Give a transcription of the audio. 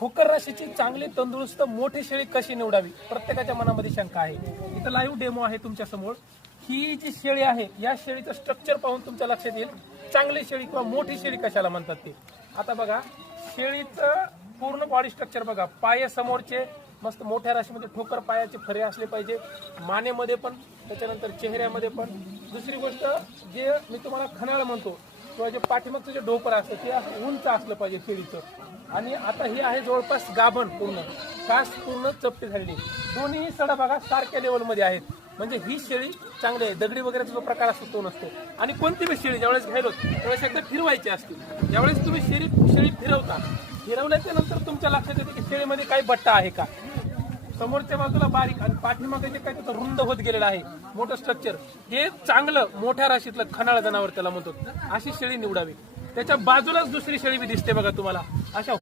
ठोकर राशीची चांगली तंदुरुस्त मोठी शेळी कशी निवडावी? प्रत्येकाच्या मनामध्ये शंका आहे. इथं लाईव्ह डेमो आहे तुमच्यासमोर. ही जी शेळी आहे या शेळीचं स्ट्रक्चर पाहून तुमच्या लक्षात येईल. चांगली शेळी किंवा मोठी शेळी कशाला म्हणतात ते. आता बघा शेळीचं पूर्ण बॉडी स्ट्रक्चर बघा. पाय समोरचे मस्त मोठ्या राशीमध्ये ठोकर पायाचे फरे असले पाहिजे. मानेमध्ये पण त्याच्यानंतर चेहऱ्यामध्ये पण. दुसरी गोष्ट जे मी तुम्हाला खणाळ म्हणतो किंवा जे पाठीमागचं जे डोपर असतं ते असं उंच असलं पाहिजे शेळीचं आणि आता हे आहे जवळपास गाभण पूर्ण. कास पूर्ण चपटी झालेली. दोन्ही सडा बघा सारख्या लेवलमध्ये आहेत. म्हणजे ही शेळी चांगली आहे. दगडी वगैरेचा जो प्रकार असतो तो नसतो. आणि कोणती बी शेळी ज्यावेळेस घ्यायलो त्यावेळेस एकदा फिरवायची असते. ज्यावेळेस तुम्ही शेळी शेळी फिरवता फिरवल्याच्या नंतर तुमच्या लक्षात येते की शेळीमध्ये काही बट्टा आहे का? समोरच्या बाजूला बारीक आणि पाठीमागे जे काही त्याचं रुंद होत गेलेलं आहे मोठं स्ट्रक्चर हे चांगलं मोठ्या राशीतलं खनाळ जनावर त्याला म्हणतो. अशी शेळी निवडावी. त्याच्या बाजूलाच दुसरी शेळी बी दिसते बघा तुम्हाला. अशा